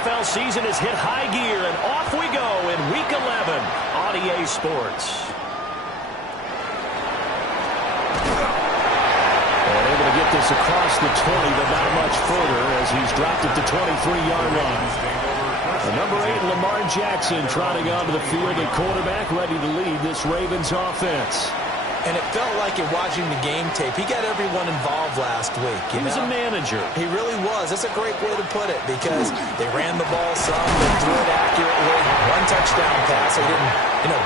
NFL season has hit high gear, and off we go in Week 11 on EA Sports. And able to get this across the 20, but not much further as he's dropped it to 23-yard line. The number 8, Lamar Jackson, trotting onto the field at quarterback, ready to lead this Ravens offense. And it felt like in watching the game tape, he got everyone involved last week. He was a manager. He really was. That's a great way to put it because they ran the ball some, they threw it accurately. One touchdown pass. They didn't,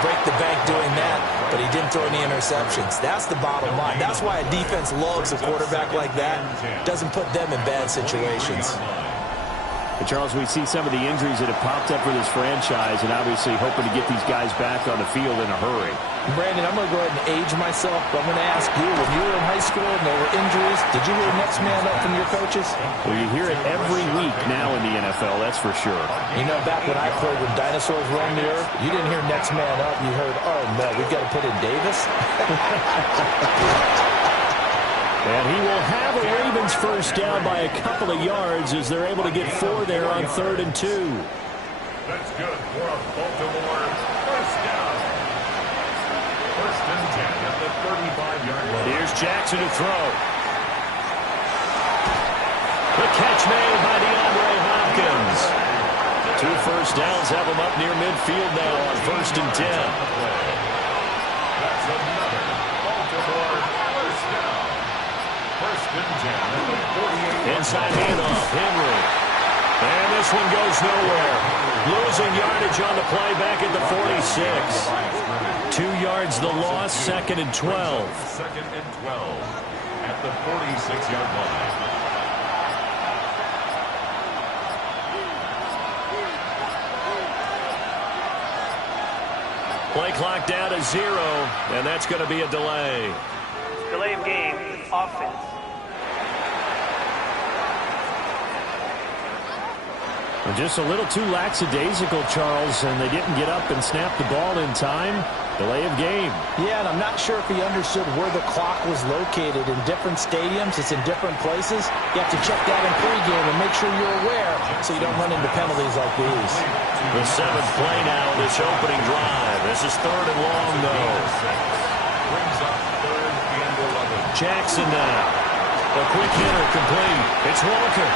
break the bank doing that, but he didn't throw any interceptions. That's the bottom line. That's why a defense loves a quarterback like that. Doesn't put them in bad situations. But Charles, we see some of the injuries that have popped up for this franchise, and obviously hoping to get these guys back on the field in a hurry. Brandon, I'm going to go ahead and age myself, but I'm going to ask you, when you were in high school and there were injuries, did you hear next man up from your coaches? Well, you hear it every week now in the NFL, that's for sure. Back when I played when dinosaurs roamed the earth, you didn't hear next man up. You heard, oh, no, we've got to put in Davis. And he will have a Ravens first down by a couple of yards as they're able to get 4 there on 3rd and 2. That's good for a Baltimore first down. 1st and 10 at the 35-yard line. Here's Jackson to throw. The catch made by DeAndre Hopkins. 2 first downs have him up near midfield now on 1st and 10. That's another Baltimore first down. 1st and 10 at the 48. Inside handoff, Henry. And this one goes nowhere. Losing yardage on the play back at the 46. 2 yards the loss, 2nd and 12. 2nd and 12 at the 46-yard line. Play clock down to 0, and that's going to be a delay. Delay of game, offense. Just a little too lackadaisical, Charles, and they didn't get up and snap the ball in time. Delay of game. Yeah, and I'm not sure if he understood where the clock was located in different stadiums. It's in different places. You have to check that in pregame and make sure you're aware so you don't run into penalties like these. The 7th play now of this opening drive. This is 3rd and long, though. Brings up 3rd and 11. Jackson now. A quick hitter complete. It's Walker.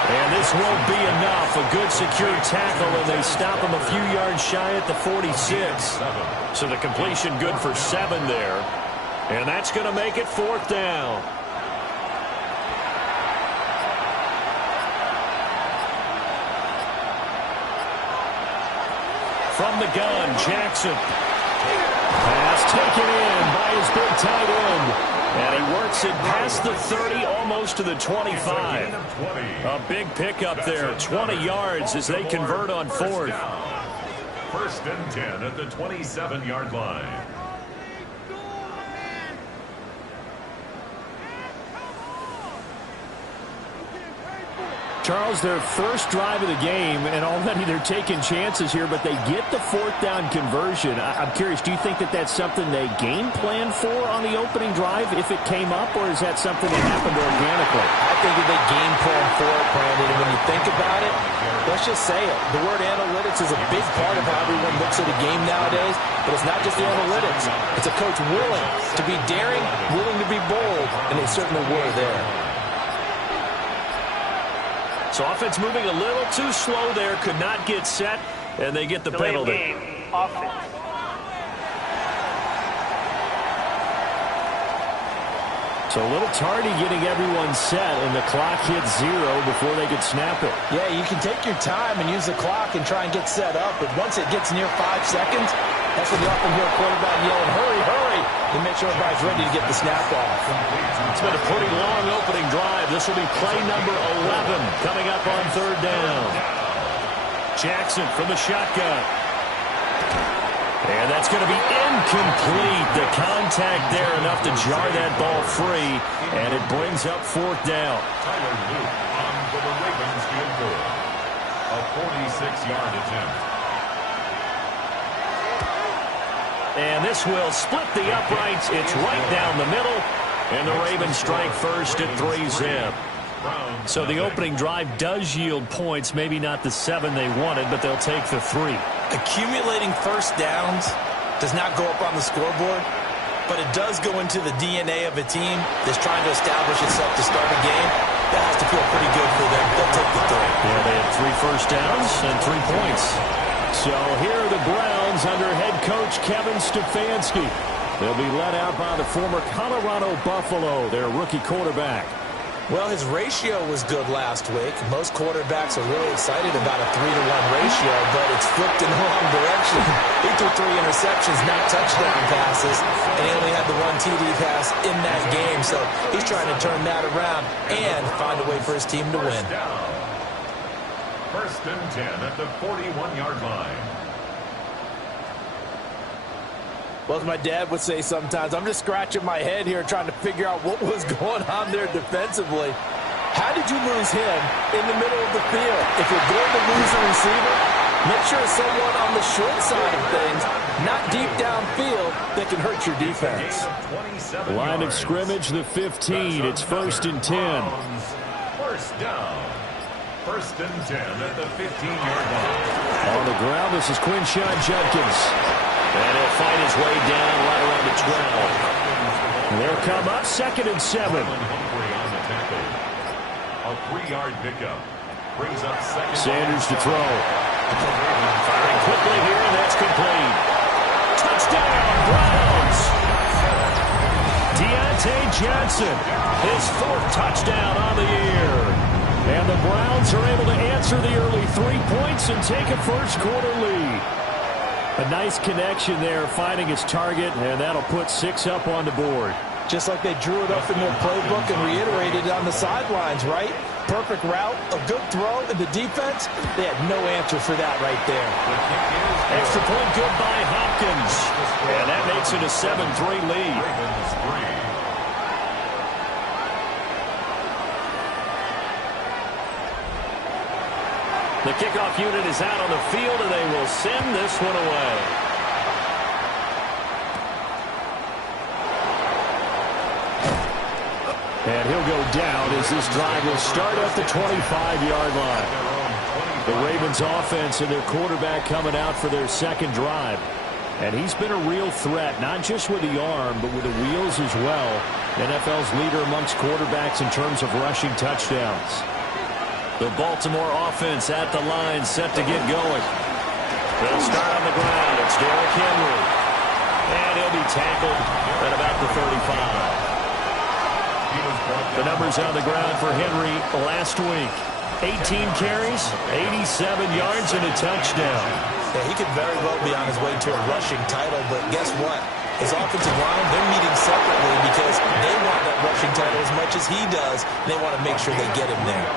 And this won't be enough. A good secure tackle, and they stop him a few yards shy at the 46. So the completion good for 7 there. And that's going to make it 4th down. From the gun, Jackson. Pass taken in by his big tight end. And he works it past the 30, almost to the 25. A big pickup there, 20 yards as they convert on 4th. 1st and 10 at the 27-yard line. Charles, their first drive of the game, and already they're taking chances here, but they get the 4th down conversion. I'm curious, do you think that that's something they game plan for on the opening drive if it came up, or is that something that happened organically? I think that they game plan for it, Brandon, and when you think about it, let's just say it. The word analytics is a big part of how everyone looks at a game nowadays, but it's not just the analytics. It's a coach willing to be daring, willing to be bold, and they certainly were there. So offense moving a little too slow there, could not get set, and they get the penalty. Game, offense. So a little tardy getting everyone set, and the clock hits 0 before they could snap it. Yeah, you can take your time and use the clock and try and get set up, but once it gets near 5 seconds, that's when you often hear a quarterback yelling, hurry, hurry, to make sure everybody's ready to get the snap off. It's been a pretty long opening drive. This will be play number 11 coming up on 3rd down. Jackson from the shotgun. And that's going to be incomplete. The contact there enough to jar that ball free, and it brings up 4th down. Tyler Luke on for the Ravens field goal. A 46-yard attempt. And this will split the uprights. It's right down the middle, and the Ravens strike first at 3-zip. So the opening drive does yield points, maybe not the 7 they wanted, but they'll take the 3. Accumulating first downs does not go up on the scoreboard, but it does go into the DNA of a team that's trying to establish itself to start a game. That has to feel pretty good for them. They'll take the 3. Yeah, they had 3 first downs and 3 points. So here are the Browns under head coach Kevin Stefanski. They'll be led out by the former Colorado Buffalo, their rookie quarterback. Well, his ratio was good last week. Most quarterbacks are really excited about a 3-to-1 ratio, but it's flipped in the wrong direction. He threw 3 interceptions, not touchdown passes, and he only had the 1 TD pass in that game. So he's trying to turn that around and find a way for his team to win. First and 10 at the 41-yard line. Well, as my dad would say sometimes, I'm just scratching my head here trying to figure out what was going on there defensively. How did you lose him in the middle of the field? If you're going to lose a receiver, make sure it's someone on the short side of things, not deep downfield, that can hurt your defense. Line of scrimmage, the 15. It's first and 10. First down. First and 10 at the 15-yard line. On the ground, this is Quinshon Judkins. And he'll fight his way down right around the 12. They'll come up second and 7. A 3-yard pickup brings up second. Sanders to throw. Firing quickly here, and that's complete. Touchdown, Browns! Deontay Johnson, his 4th touchdown on the year. And the Browns are able to answer the early 3 points and take a first-quarter lead. A nice connection there, finding his target, and that'll put 6 up on the board. Just like they drew it up in their playbook and reiterated it on the sidelines, right? Perfect route, a good throw, and the defense, they had no answer for that right there. Extra point good by Hopkins. And that makes it a 7-3 lead. The kickoff unit is out on the field, and they will send this one away. And he'll go down as this drive will start at the 25-yard line. The Ravens offense and their quarterback coming out for their second drive. And he's been a real threat, not just with the arm, but with the wheels as well. NFL's leader amongst quarterbacks in terms of rushing touchdowns. The Baltimore offense at the line, set to get going. They'll start on the ground. It's Derrick Henry. And he'll be tackled at about the 35. The numbers on the ground for Henry last week. 18 carries, 87 yards, and a touchdown. Yeah, he could very well be on his way to a rushing title, but guess what? His offensive line, they're meeting separately because they want that rushing title as much as he does. They want to make sure they get him there.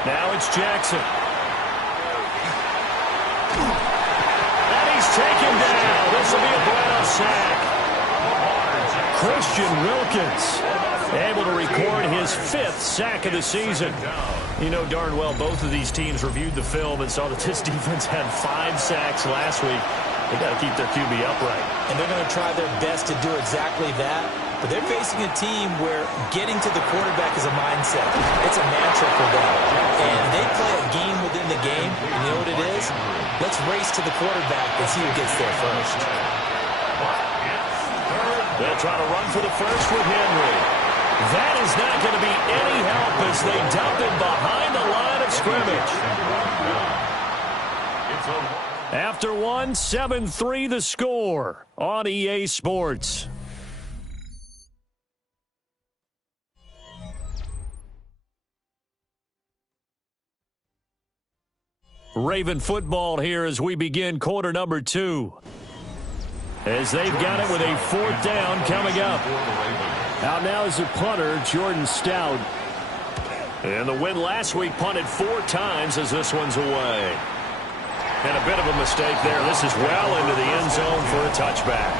Now it's Jackson. And he's taken down. This will be a Brown sack. Christian Wilkins able to record his 5th sack of the season. You know darn well both of these teams reviewed the film and saw that this defense had 5 sacks last week. They got to keep their QB upright. And they're going to try their best to do exactly that. But they're facing a team where getting to the quarterback is a mindset. It's a mantra for them. And they play a game within the game. And you know what it is? Let's race to the quarterback and see who gets there first. They'll try to run for the first with Henry. That is not going to be any help as they dump him behind the line of scrimmage. After 1, 7-3 the score on EA Sports. Raven football here as we begin quarter number 2. As they've got it with a 4th down coming up. Out now is the punter, Jordan Stout. And the win last week punted 4 times as this one's away. And a bit of a mistake there. This is well into the end zone for a touchback.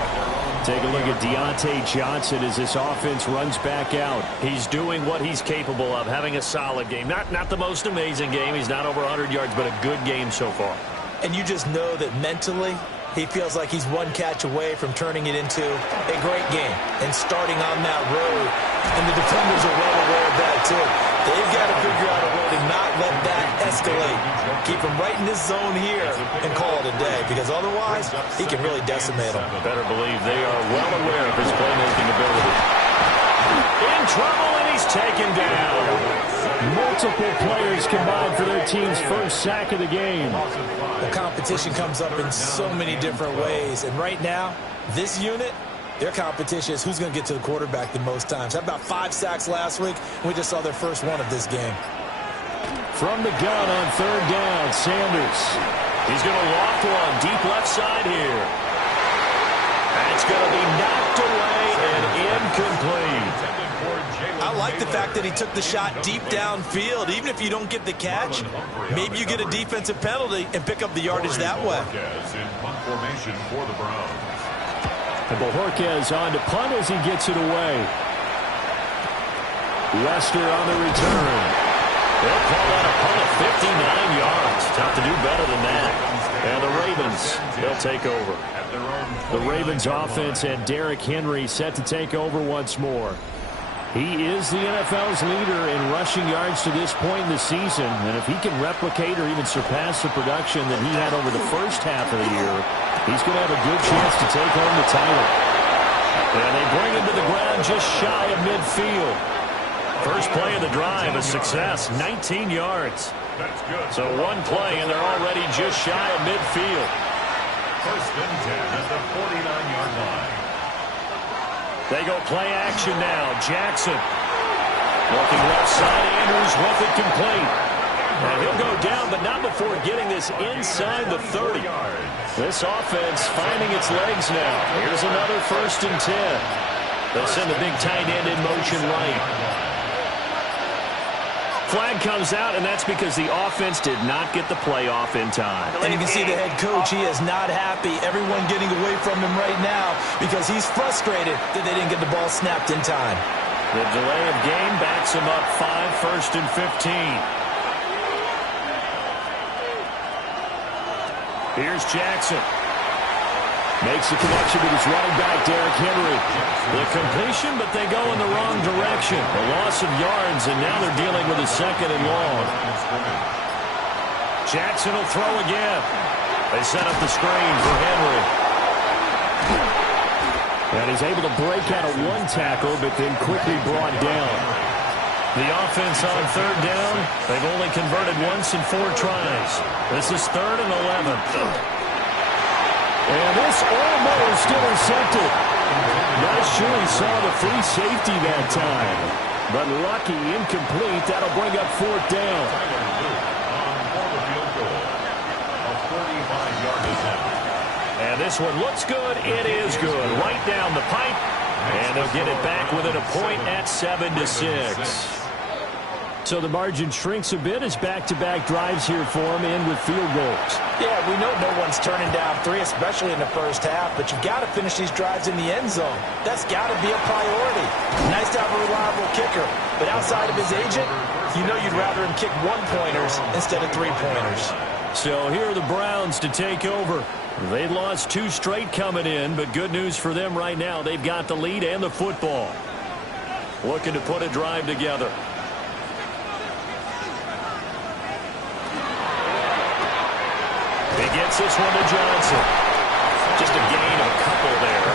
Take a look at Deontay Johnson as this offense runs back out. He's doing what he's capable of, having a solid game. Not the most amazing game. He's not over 100 yards, but a good game so far. And you just know that mentally He feels like he's one catch away from turning it into a great game and starting on that road. And the defenders are well aware of that, too. They've got to figure out a way to not let that escalate. Keep him right in this zone here and call it a day, because otherwise he can really decimate them. Better believe they are well aware of his playmaking ability. In trouble, and he's taken down. Multiple players combined for their team's first sack of the game. The competition comes up in so many different ways, and right now, this unit, their competition is who's going to get to the quarterback the most times. How about 5 sacks last week? We just saw their first one of this game. From the gun on third down, Sanders. He's going to loft one deep left side here. That's going to be knocked away and incomplete. I like the fact that he took the shot deep downfield. Even if you don't get the catch, maybe you get a defensive penalty and pick up the yardage that way. And Bojorquez on to punt as he gets it away. Lester on the return. They'll call that a punt of 59 yards. Tough to do better than that. And the Ravens, they'll take over. The Ravens offense and Derrick Henry set to take over once more. He is the NFL's leader in rushing yards to this point in the season. And if he can replicate or even surpass the production that he had over the first half of the year, he's going to have a good chance to take home the title. And they bring him to the ground just shy of midfield. First play of the drive, a success, 19 yards. So one play, and they're already just shy of midfield. First and 10 at the 49-yard line. They go play action now. Jackson looking left side. Andrews with it complete. And he'll go down, but not before getting this inside the 30. This offense finding its legs now. Here's another first and 10. They'll send the big tight end in motion right. Flag comes out, and that's because the offense did not get the play off in time. And you can see the head coach, he is not happy. Everyone getting away from him right now because he's frustrated that they didn't get the ball snapped in time. The delay of game backs him up 5, first and 15. Here's Jackson. Makes the connection with his running back, Derrick Henry. The completion, but they go in the wrong direction. A loss of yards, and now they're dealing with a second and long. Jackson will throw again. They set up the screen for Henry. And he's able to break out of one tackle, but then quickly brought down. The offense on third down, they've only converted once in 4 tries. This is 3rd and 11. And this almost intercepted. Not sure he saw the free safety that time. But lucky, incomplete. That'll bring up 4th down. And this one looks good. It is good. Right down the pipe. And they'll get it back within a point at 7-6. So the margin shrinks a bit as back-to-back drives here for him, in with field goals. Yeah, we know no one's turning down 3, especially in the first half, but you've got to finish these drives in the end zone. That's got to be a priority. Nice to have a reliable kicker, but outside of his agent, you know you'd rather him kick 1-pointers instead of 3-pointers. So here are the Browns to take over. They lost 2 straight coming in, but good news for them right now. They've got the lead and the football. Looking to put a drive together. He gets this one to Johnson. Just a gain of a couple there.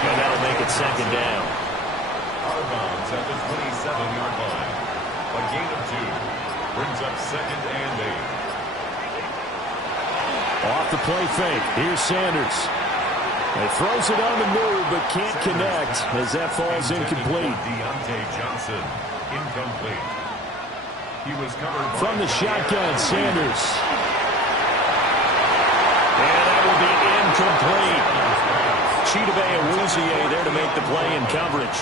And that'll make it 2nd down. Out of bounds at the 27-yard line. A gain of 2. Brings up 2nd and 8. Off the play fake. Here's Sanders. He throws it on the move, but can't connect as that falls incomplete. Deontay Johnson, incomplete. He was covered from the shotgun, Sanders. And that will be incomplete. Chidobe Awuzie there to make the play in coverage.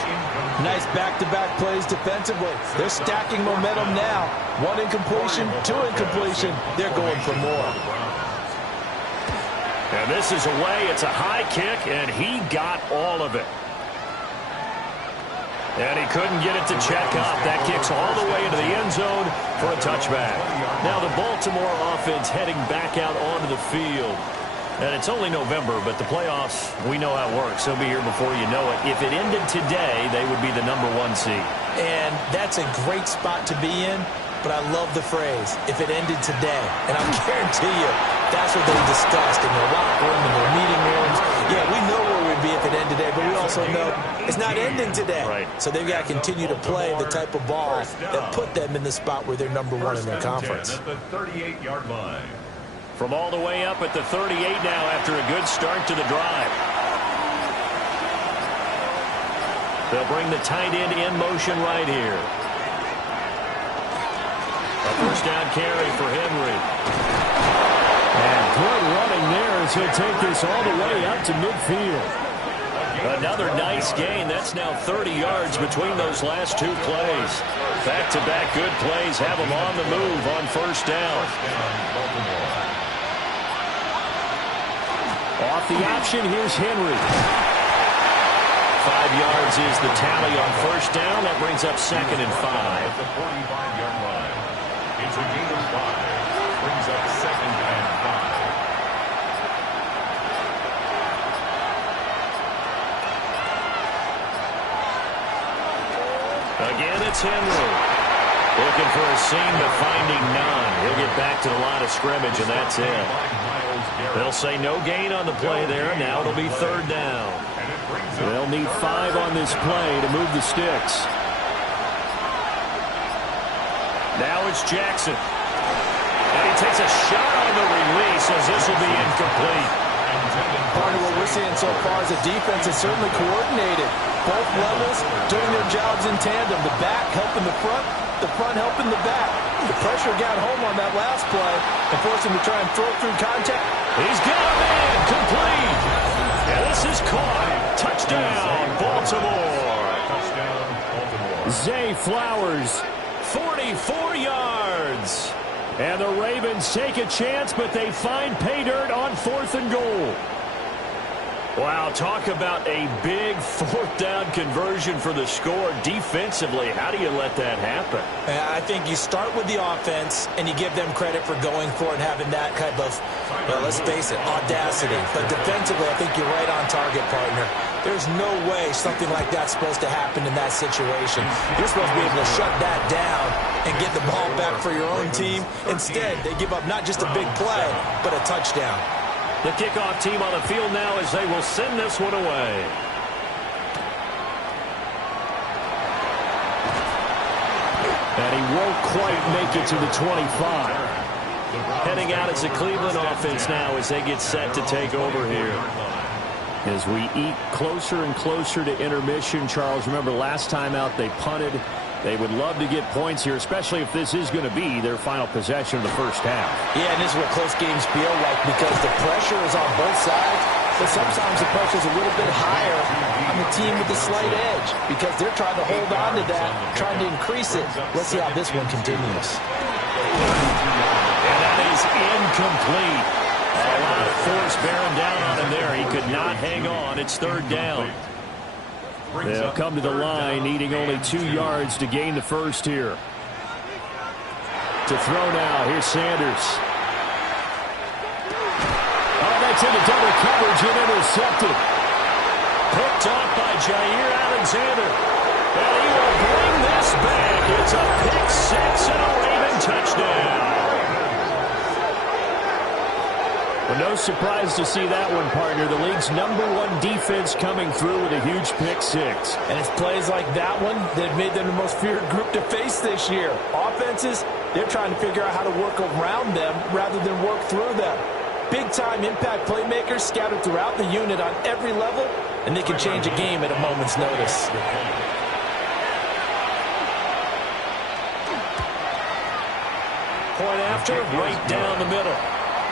Nice back-to-back plays defensively. They're stacking momentum now. 1 incompletion, 2 incompletion. They're going for more. And this is away. It's a high kick, and he got all of it. And he couldn't get it to check up. That kicks all the way into the end zone for a touchback. Now the Baltimore offense heading back out onto the field. And it's only November, but the playoffs, we know how it works. They'll be here before you know it. If it ended today, they would be the #1 seed. And that's a great spot to be in, but I love the phrase, if it ended today. And I guarantee you, that's what they discussed in their locker room, in their meeting rooms. Yeah, we know where we'd be if it ended today, but we also know it's not ending today. Right. So they've got to continue to play the type of ball that put them in the spot where they're #1 in their conference. At the 38-yard line. From all the way up at the 38 now after a good start to the drive. They'll bring the tight end in motion right here. A first down carry for Henry. And good running there as he'll take this all the way up to midfield. Another nice gain. That's now 30 yards between those last two plays. Back-to-back good plays have them on the move on first down. Off the option, here's Henry. 5 yards is the tally on first down. That brings up 2nd and 5. At the 45-yard line. It's a gain of 5. Brings up 2nd and 5. Again, it's Henry. Looking for a seam, but finding none. He'll get back to the line of scrimmage, and that's it. They'll say no gain on the play there. Now it'll be 3rd down. They'll need 5 on this play to move the sticks. Now it's Jackson. And he takes a shot on the release as this will be incomplete. Part of what we're seeing so far is the defense is certainly coordinated. Both levels doing their jobs in tandem. The back helping the front helping the back. The pressure got home on that last play and forced him to try and throw through contact. He's got a man complete. And this is caught. Touchdown, Baltimore. Touchdown, Baltimore. Zay Flowers. 44 yards. And the Ravens take a chance, but they find pay dirt on 4th and goal. Wow, talk about a big 4th down conversion for the score. Defensively, how do you let that happen? I think you start with the offense, and you give them credit for going for it and having that kind of, well, let's face it, audacity. But defensively, I think you're right on target, partner. There's no way something like that's supposed to happen in that situation. You're supposed to be able to shut that down and get the ball back for your own team. Instead, they give up not just a big play, but a touchdown. The kickoff team on the field now as they will send this one away. And he won't quite make it to the 25. Heading out as the Cleveland offense now as they get set to take over here. As we eat closer and closer to intermission, Charles, remember last time out they punted. They would love to get points here, especially if this is going to be their final possession of the first half. Yeah, and this is what close games feel like because the pressure is on both sides, but sometimes the pressure is a little bit higher on the team with the slight edge because they're trying to hold on to that, trying to increase it. Let's see how this one continues. And that is incomplete. A lot of force bearing down on him there. He could not hang on. It's 3rd down. They'll come to the line, needing only 2 yards to gain the first here. To throw now, here's Sanders. Oh, that's into double coverage and intercepted. Picked off by Jair Alexander. And he will bring this back. It's a pick 6 and a Raven touchdown. Well, no surprise to see that one, partner. The league's #1 defense coming through with a huge pick 6. And it's plays like that one that made them the most feared group to face this year. Offenses, they're trying to figure out how to work around them rather than work through them. Big-time impact playmakers scattered throughout the unit on every level, and they can change a game at a moment's notice. Point after, right down the middle.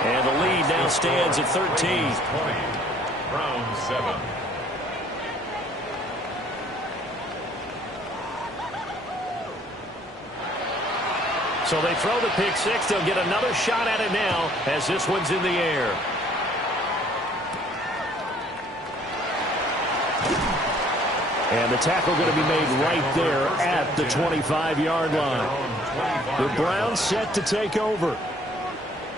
And the lead now stands at 13. 20, round 7. So they throw the pick 6. They'll get another shot at it now as this one's in the air. And the tackle going to be made right there at the 25-yard line. The Browns set to take over.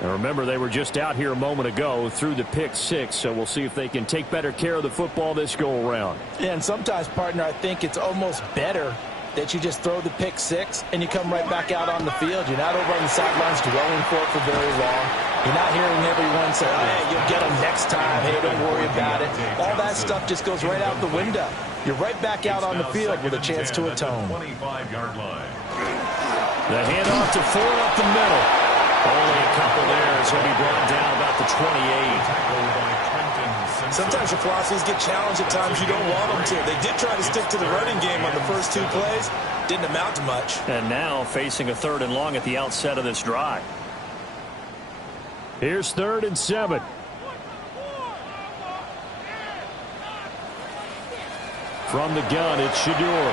And remember, they were just out here a moment ago through the pick six, so we'll see if they can take better care of the football this go-around. Yeah, and sometimes, partner, I think it's almost better that you just throw the pick six and you come right back out on the field. You're not over on the sidelines dwelling for it for very long. You're not hearing everyone say, oh, hey, you'll get them next time. Hey, don't worry about it. All that stuff just goes right out the window. You're right back out on the field with a chance to atone. 25-yard line. The handoff to Ford up the middle. Only a couple there, so he'll be brought down about the 28. Sometimes your philosophies get challenged at times you don't want them to. They did try to stick to the running game on the first two plays. Didn't amount to much. And now facing a 3rd and long at the outset of this drive. Here's 3rd and 7. From the gun, it's Shedeur.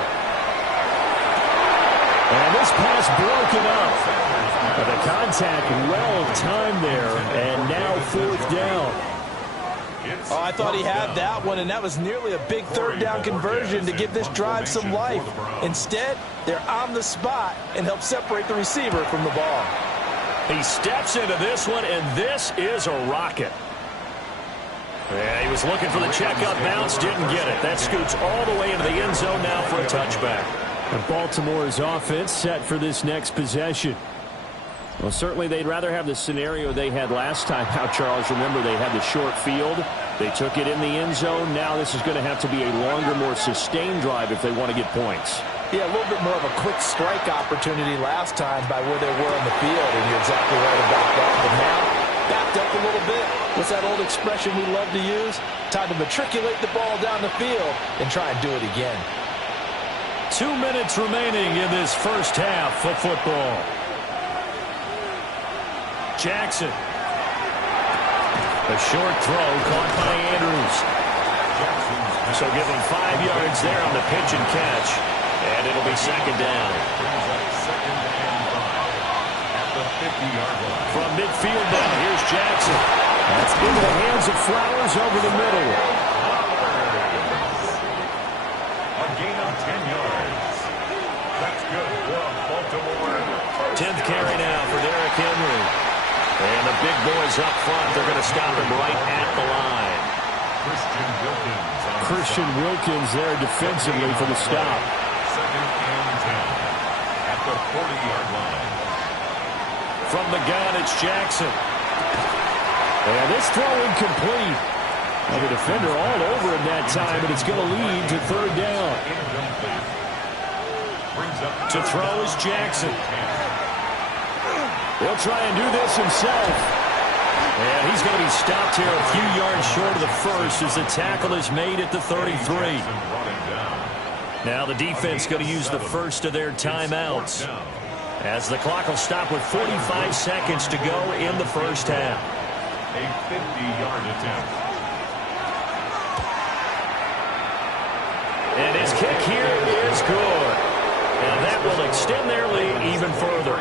And this pass broken up. The contact well-timed there, and now 4th down. Oh, I thought he had that one, and that was nearly a big 3rd down conversion to give this drive some life. Instead, they're on the spot and help separate the receiver from the ball. He steps into this one, and this is a rocket. Yeah, he was looking for the checkup bounce, didn't get it. That scoots all the way into the end zone now for a touchback. And Baltimore's offense set for this next possession. Well, certainly they'd rather have the scenario they had last time out, Charles. Remember, they had the short field. They took it in the end zone. Now this is going to have to be a longer, more sustained drive if they want to get points. Yeah, a little bit more of a quick strike opportunity last time by where they were on the field, and you're exactly right about that. But now, backed up a little bit. What's that old expression we love to use? Time to matriculate the ball down the field and try and do it again. 2 minutes remaining in this first half of football. Jackson. A short throw caught by Andrews. So give him 5 yards there on the pitch and catch. And it'll be 2nd down. At the 50-yard line. From midfield now, here's Jackson. That's into the hands of Flowers over the middle. A gain of 10 yards. That's good for Baltimore. 10th carry now for Derrick Henry. And the big boys up front, they're going to stop him right at the line. Christian Wilkins there defensively for the stop. 2nd and 10 at the 40-yard line. From the gun, it's Jackson. And this throw incomplete. Now the defender all over him that time, but it's going to lead to 3rd down. To throw is Jackson. He'll try and do this himself. And he's going to be stopped here a few yards short of the first as the tackle is made at the 33. Now the defense going to use the first of their timeouts as the clock will stop with 45 seconds to go in the first half. A 50-yard attempt. And his kick here is good. And that will extend their lead even further.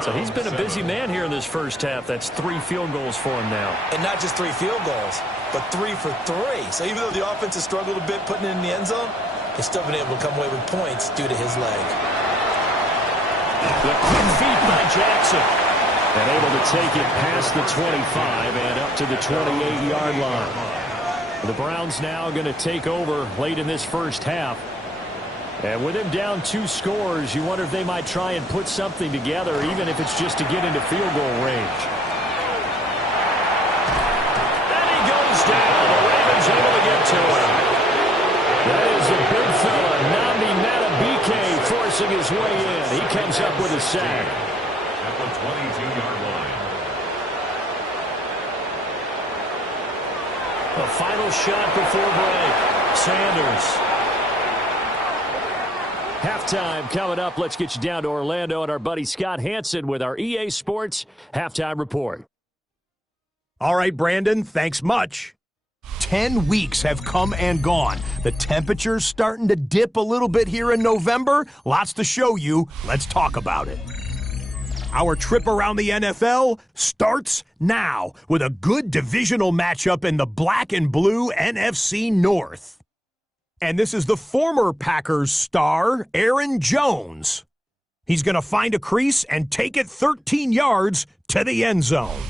So he's been a busy man here in this first half. That's 3 field goals for him now. And not just 3 field goals, but 3 for 3. So even though the offense has struggled a bit putting it in the end zone, he's still been able to come away with points due to his leg. The quick feet by Jackson. And able to take it past the 25 and up to the 28-yard line. The Browns now going to take over late in this first half. And with him down 2 scores, you wonder if they might try and put something together, even if it's just to get into field goal range. And he goes down. The Ravens able to get to him. That is a big fella, Nnamdi Madubuike, forcing his way in. He comes up with a sack. At the 22-yard line. A final shot before break. Sanders. Halftime coming up. Let's get you down to Orlando and our buddy Scott Hanson with our EA Sports Halftime Report. All right, Brandon, thanks much. 10 weeks have come and gone. The temperature's starting to dip a little bit here in November. Lots to show you. Let's talk about it. Our trip around the NFL starts now with a good divisional matchup in the black and blue NFC North. And this is the former Packers star, Aaron Jones. He's going to find a crease and take it 13 yards to the end zone.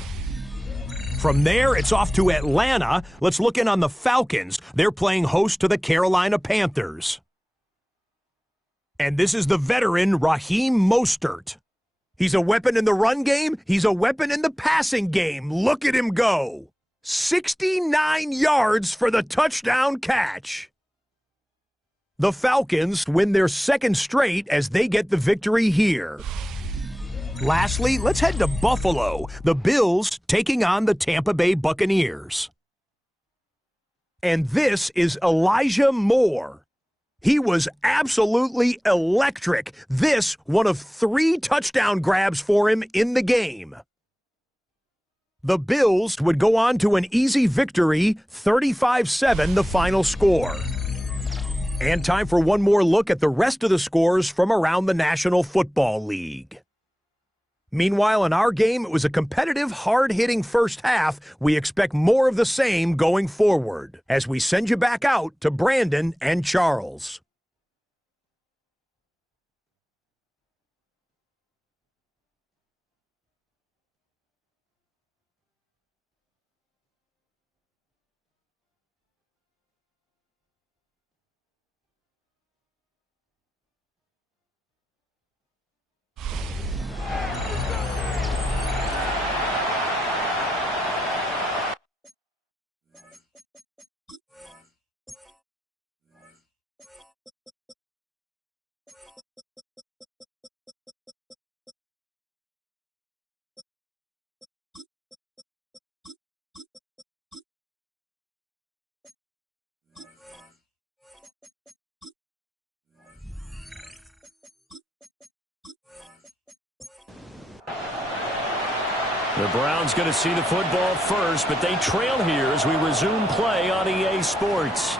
From there, it's off to Atlanta. Let's look in on the Falcons. They're playing host to the Carolina Panthers. And this is the veteran Raheem Mostert. He's a weapon in the run game. He's a weapon in the passing game. Look at him go. 69 yards for the touchdown catch. The Falcons win their second straight as they get the victory here. Lastly, let's head to Buffalo. The Bills taking on the Tampa Bay Buccaneers. And this is Elijah Moore. He was absolutely electric. This, one of 3 touchdown grabs for him in the game. The Bills would go on to an easy victory, 35-7 the final score. And time for one more look at the rest of the scores from around the National Football League. Meanwhile, in our game, it was a competitive, hard-hitting first half. We expect more of the same going forward as we send you back out to Brandon and Charles. The Browns going to see the football first, but they trail here as we resume play on EA Sports.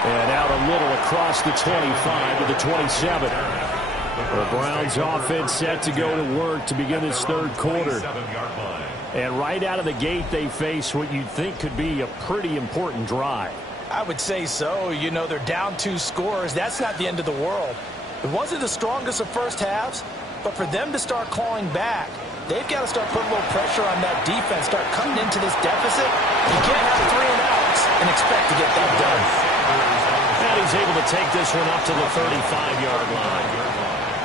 And out a little across the 25 to the 27. The Browns offense set to go to work to begin this third quarter. And right out of the gate, they face what you'd think could be a pretty important drive. I would say so. You know, they're down 2 scores. That's not the end of the world. It wasn't the strongest of first halves, but for them to start clawing back, they've got to start putting a little pressure on that defense, start cutting into this deficit. You can't have 3 and outs and expect to get that done. And he's able to take this one up to the 35-yard line.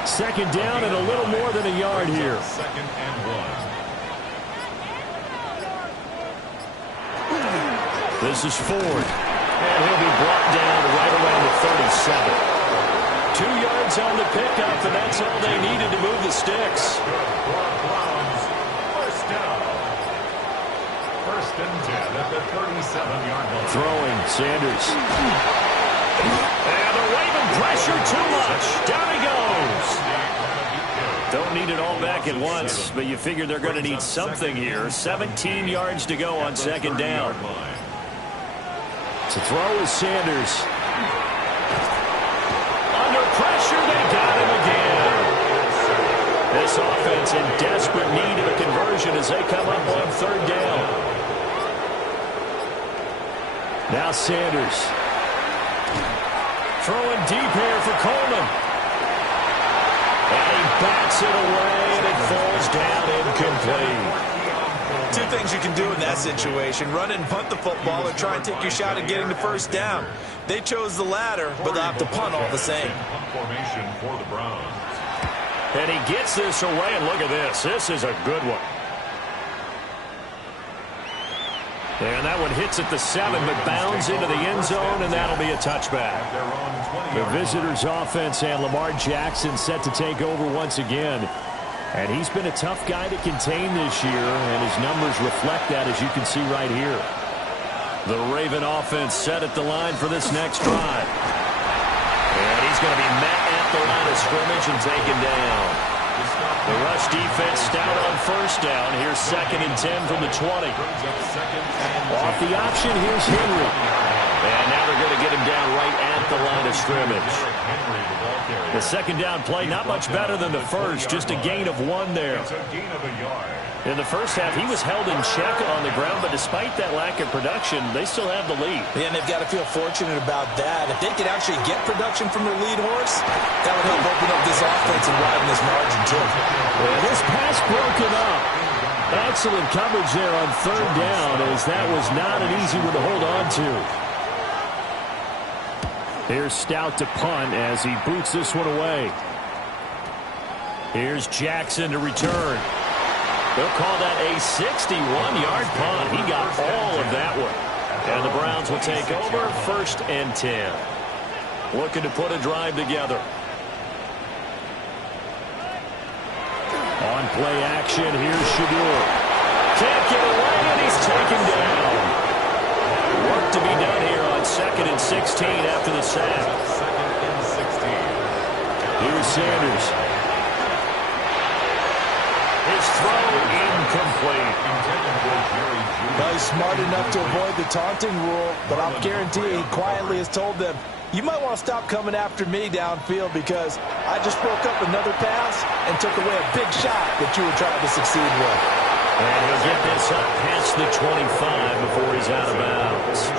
Second down and a little more than a yard here. Second and 1. This is Ford. And he'll be brought down right around the 37. 2 yards on the pickup, and that's all they needed to move the sticks. First down. First and 10 at the 37-yard line. Throwing, Sanders. And they're waving pressure too much. Down he goes. Don't need it all back at once, but you figure they're going to need something here. 17 yards to go on second down. To throw is Sanders. Under pressure, they got him again. This offense in desperate need of a conversion as they come up on third down. Now Sanders. Throwing deep here for Coleman. And he bats it away, and it falls down incomplete. 2 things you can do in that situation: run and punt the football, or try and take your shot at getting the first down. They chose the latter, but they'll have to punt all the same. Formation for the Browns. And he gets this away, and look at this. This is a good one. And that one hits at the 7, but bounds into the end zone, and that'll be a touchback. The visitors' offense and Lamar Jackson set to take over once again. And he's been a tough guy to contain this year, and his numbers reflect that, as you can see right here. The Raven offense set at the line for this next drive. And he's going to be met at the line of scrimmage and taken down. The rush defense stout on first down. Here's 2nd and 10 from the 20. Off the option, here's Henry. And now they're going to get him down right at the line of scrimmage. The second down play, not much better than the first, just a gain of 1 there. It's a gain of a yard. In the first half, he was held in check on the ground, but despite that lack of production, they still have the lead. Yeah, and they've got to feel fortunate about that. If they could actually get production from their lead horse, that would help open up this offense and widen this margin, too. Well, this pass broken up. Excellent coverage there on third down, as that was not an easy one to hold on to. Here's Stout to punt as he boots this one away. Here's Jackson to return. They'll call that a 61-yard punt. He got all of that one. And the Browns will take over 1st and 10. Looking to put a drive together. On play action, here's Shadur. Can't get away, and he's taken down. Work to be done here on 2nd and 16 after the sack. 2nd and 16. Here's Sanders. His throw incomplete. Well, he's smart enough to avoid the taunting rule, but I'll guarantee he quietly has told them, you might want to stop coming after me downfield because I just broke up another pass and took away a big shot that you were trying to succeed with. And he'll get this up past the 25 before he's out of bounds.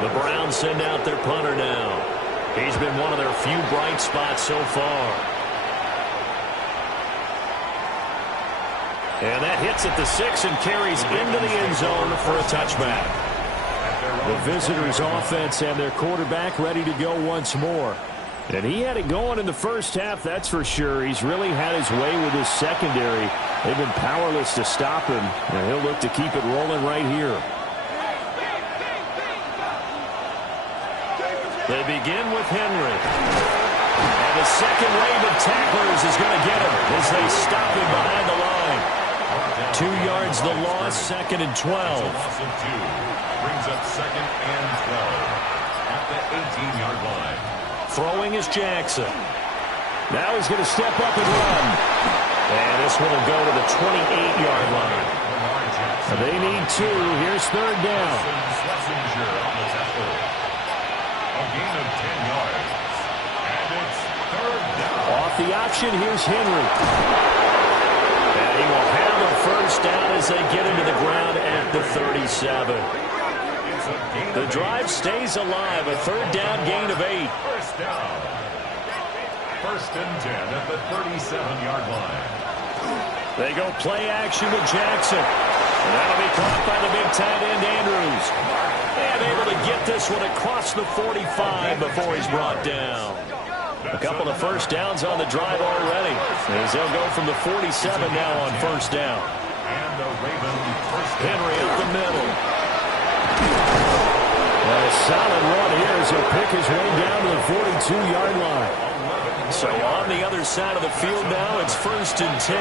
The Browns send out their punter now. He's been one of their few bright spots so far. And that hits at the 6 and carries into the end zone for a touchback. The visitors' offense and their quarterback ready to go once more. And he had it going in the first half, that's for sure. He's really had his way with his secondary. They've been powerless to stop him, and he'll look to keep it rolling right here. They begin with Henry. And the second wave of tacklers is going to get him as they stop him behind the line. 2 yards the loss, 2nd and 12. Loss of 2. Brings up 2nd and 12 at the 18-yard line. Throwing is Jackson. Now he's going to step up and run. And this one will go to the 28-yard line. They need 2. Here's 3rd down. Schlesinger on the tackle. A gain of 10 yards. And it's 3rd down. Off the option, here's Henry. And he will have a first down as they get him to the ground at the 37. The drive stays alive. A 3rd down gain of 8. First down. 1st and 10 at the 37-yard line. They go play action with Jackson. And that'll be caught by the big tight end, Andrews. And able to get this one across the 45 before he's brought down. A couple of first downs on the drive already, as they'll go from the 47 now on 1st down. And the Ravens first down. Henry up the middle. And a solid run here as he'll pick his way down to the 42-yard line. So on the other side of the field now, it's 1st and 10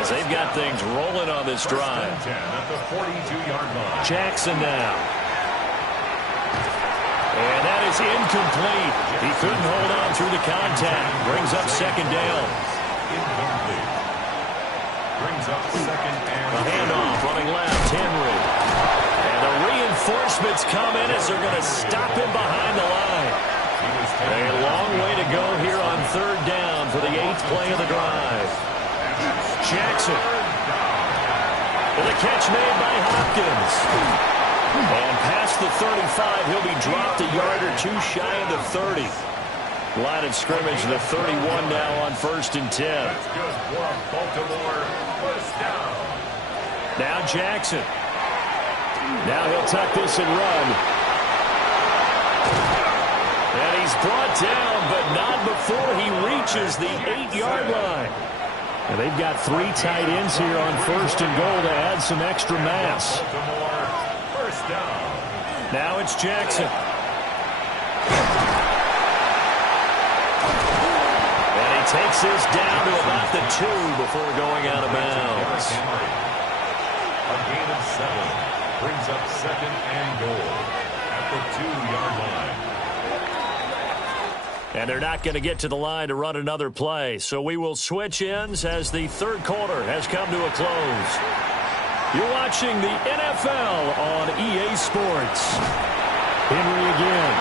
as they've got things rolling on this drive. 10 at the 42-yard line. Jackson now. And that is incomplete. He couldn't hold on through the contact. Brings up 2nd down. Incomplete. Brings up 2nd and A handoff running left, Henry. And the reinforcements come in as they're going to stop him behind the line. A long way to go here on 3rd down for the 8th play of the drive. Jackson. And the catch made by Hopkins. And past the 35, he'll be dropped a yard or 2 shy of the 30. Line of scrimmage, the 31 now on 1st and 10. That's good for Baltimore. First down. Now Jackson. Now he'll tuck this and run. And he's brought down, but not before he reaches the 8-yard line. And they've got 3 tight ends here on 1st and goal to add some extra mass. Baltimore. First down. Now it's Jackson. And he takes this down to about the 2 before going out of bounds. A gain of 7. Brings up 2nd and goal at the 2-yard line. And they're not going to get to the line to run another play. So we will switch ends as the 3rd quarter has come to a close. You're watching the NFL on EA Sports. Henry again.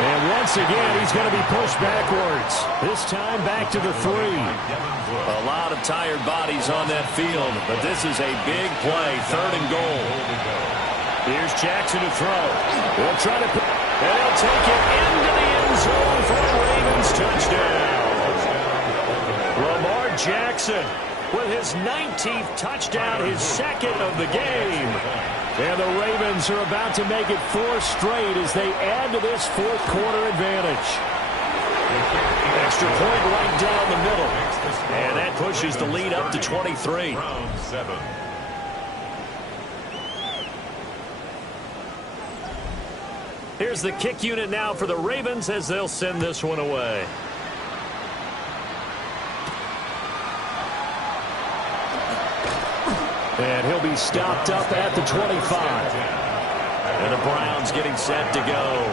And once again, he's going to be pushed backwards. This time back to the 3. A lot of tired bodies on that field, but this is a big play, 3rd and goal. Here's Jackson to throw. They'll try to put, and they'll take it into the end zone for a Ravens touchdown. Lamar Jackson with his 19th touchdown, his 2nd of the game. And the Ravens are about to make it 4 straight as they add to this 4th quarter advantage. Extra point right down the middle. And that pushes the lead up to 23. Here's the kick unit now for the Ravens as they'll send this one away. And he'll be stopped up at the 25. And the Browns getting set to go.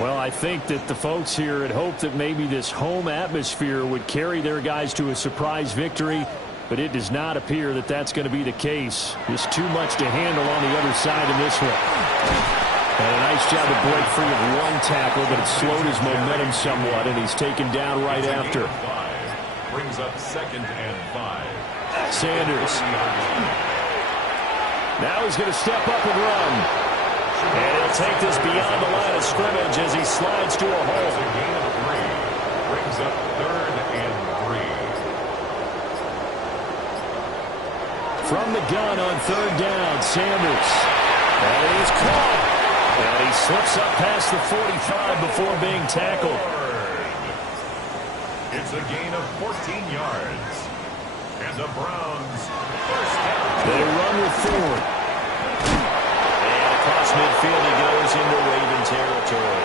Well, I think that the folks here had hoped that maybe this home atmosphere would carry their guys to a surprise victory, but it does not appear that that's going to be the case. Just too much to handle on the other side in this one. And a nice job to break free of one tackle, but it slowed his momentum somewhat, and he's taken down right after. Brings up 2nd and 5. Sanders. Now he's going to step up and run. And he'll take this beyond the line of scrimmage as he slides to a hole. A gain of 3. Brings up 3rd and 3. From the gun on 3rd down, Sanders. And he's caught. And he slips up past the 45 before being tackled. It's a gain of 14 yards. And the Browns first down. They run with Ford. And across midfield he goes into Raven territory.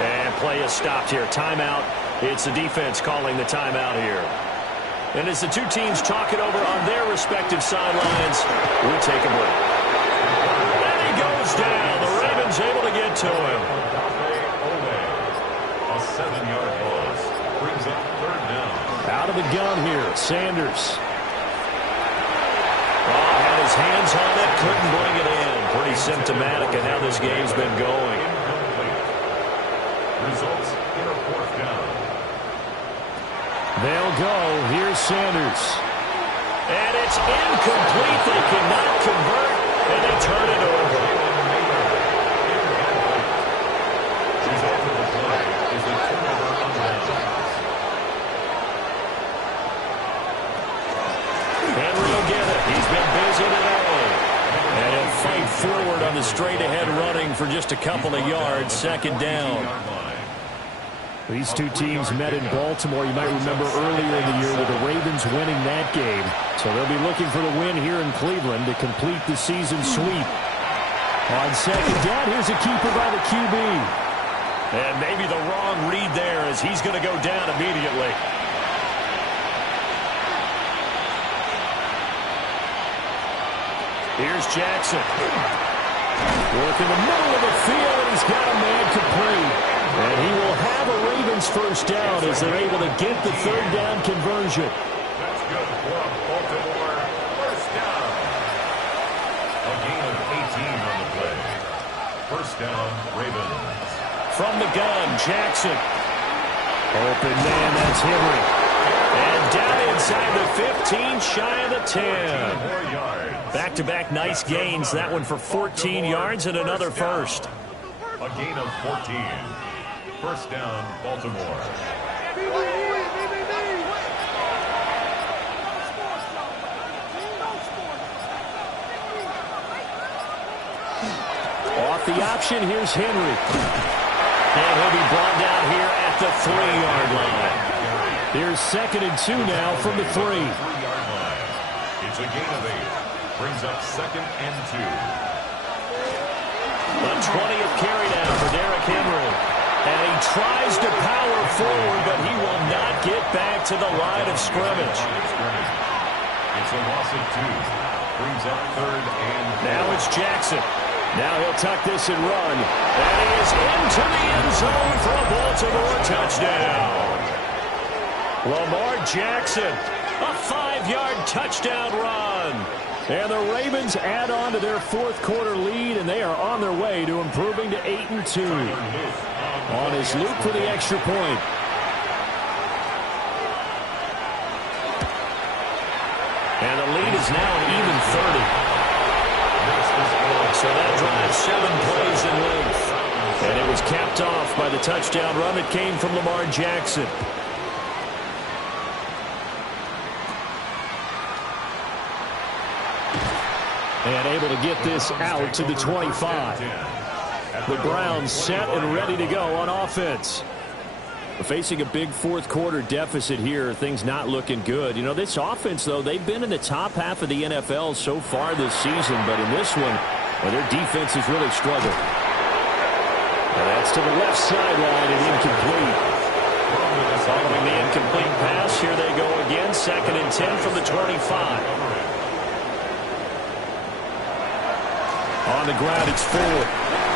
And play is stopped here. Timeout. It's the defense calling the timeout here. And as the two teams talk it over on their respective sidelines, we'll take a break. And he goes down. The Ravens able to get to him. A 7-yard loss. Brings up 3rd down. Out of the gun here, Sanders. Had his hands on it, couldn't bring it in. Pretty symptomatic of how this game's been going. Results in a 4th down. They'll go. Here's Sanders. And it's incomplete. They cannot convert, and they turn it over. Result of the play is a turnover on downs. Henry will get it. He's been busy today. And he'll fight forward on the straight-ahead running for just a couple of yards. 2nd down. These two teams met in Baltimore. You might remember earlier in the year with the Ravens winning that game. So they'll be looking for the win here in Cleveland to complete the season sweep. On 2nd down, here's a keeper by the QB. And maybe the wrong read there as he's going to go down immediately. Here's Jackson. Work in the middle of the field, and he's got a man complete. And he will have a Ravens first down as they're able to get the 3rd down conversion. That's good for Baltimore. First down. A gain of 18 on the play. First down, Ravens. From the gun, Jackson. Open man, that's Henry. And down inside the 15, shy of the 10. 4 yards. Back-to-back nice gains. That one for 14 yards and another first. A gain of 14. First down, Baltimore. Off the option, here's Henry. And he'll be brought down here at the 3-yard line. Here's 2nd and 2 now from the 3. 3-yard line. It's a gain of 8. Brings up 2nd and 2. The 20th carry down for Derrick Henry. And he tries to power forward, but he will not get back to the line of scrimmage. It's a loss of 2. Brings up 3rd and 4. Now it's Jackson. Now he'll tuck this and run. And he is into the end zone for a Baltimore touchdown. Lamar Jackson, a 5-yard touchdown run. And the Ravens add on to their fourth quarter lead, and they are on their way to improving to 8-2. On is Luke for the extra point. And the lead is now an even 30. So that drives 7 plays in length. And it was capped off by the touchdown run that came from Lamar Jackson. And able to get this out to the 25. The Browns set and ready to go on offense. We're facing a big fourth quarter deficit here. Things not looking good. You know, this offense, though, they've been in the top half of the NFL so far this season. But in this one, well, their defense has really struggled. And that's to the left sideline and incomplete. Following the incomplete pass, here they go again. 2nd and 10 from the 25. On the ground, it's Ford.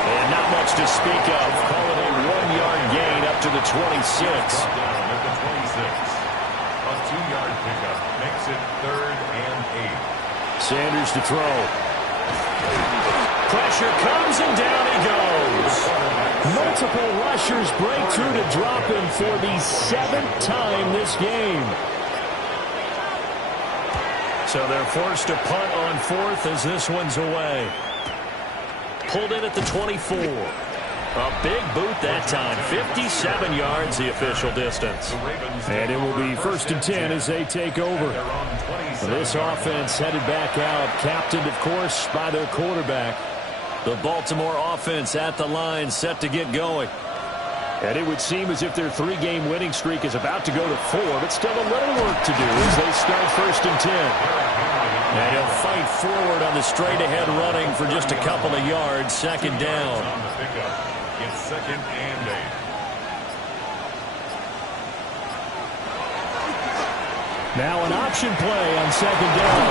And not much to speak of. Call it a 1-yard gain up to the 26. At the 26. A 2-yard pickup makes it 3rd and 8. Sanders to throw. Pressure comes and down he goes. Multiple rushers break through to drop him for the 7th time this game. So they're forced to punt on 4th as this one's away. Pulled in at the 24. A big boot that time. 57 yards the official distance. And it will be 1st and 10 as they take over. This offense headed back out, captained, of course, by their quarterback. The Baltimore offense at the line, set to get going. And it would seem as if their 3-game winning streak is about to go to 4, but still a little work to do as they start 1st and 10. And he'll fight forward on the straight-ahead running for just a couple of yards. 2nd down. On the pickup, it's 2nd and 8. Now an option play on 2nd down.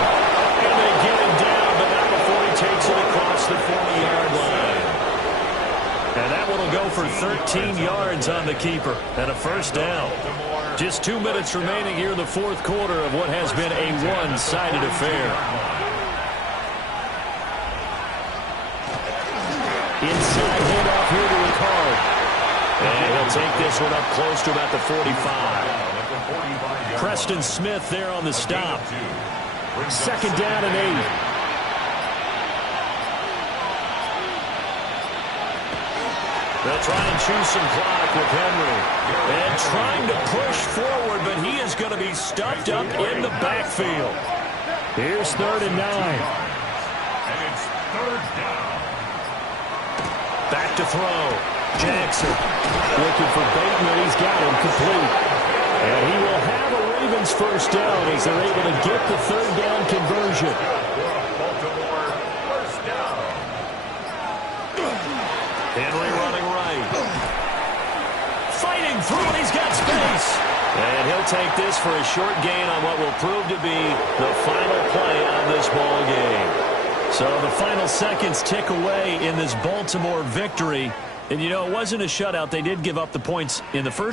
And they get him down, but not before he takes it across the 40-yard line. And that one will go for 13 yards on the keeper and a 1st down. Just 2 minutes remaining here in the fourth quarter of what has been a one-sided affair. Inside handoff here to Ricard. And he'll take this one up close to about the 45. Preston Smith there on the stop. 2nd down and 8. They'll try and choose some clock with Henry. And trying to push forward, but he is going to be stuffed up in the backfield. Here's 3rd and 9. And it's 3rd down. Back to throw. Jackson looking for Bateman. He's got him complete. And he will have a Ravens 1st down as they're able to get the 3rd down conversion. Baltimore 1st down. Henry running right. Fighting through it. He's got space. And he'll take this for a short gain on what will prove to be the final play of this ball game. So the final seconds tick away in this Baltimore victory. And, you know, it wasn't a shutout. They did give up the points in the first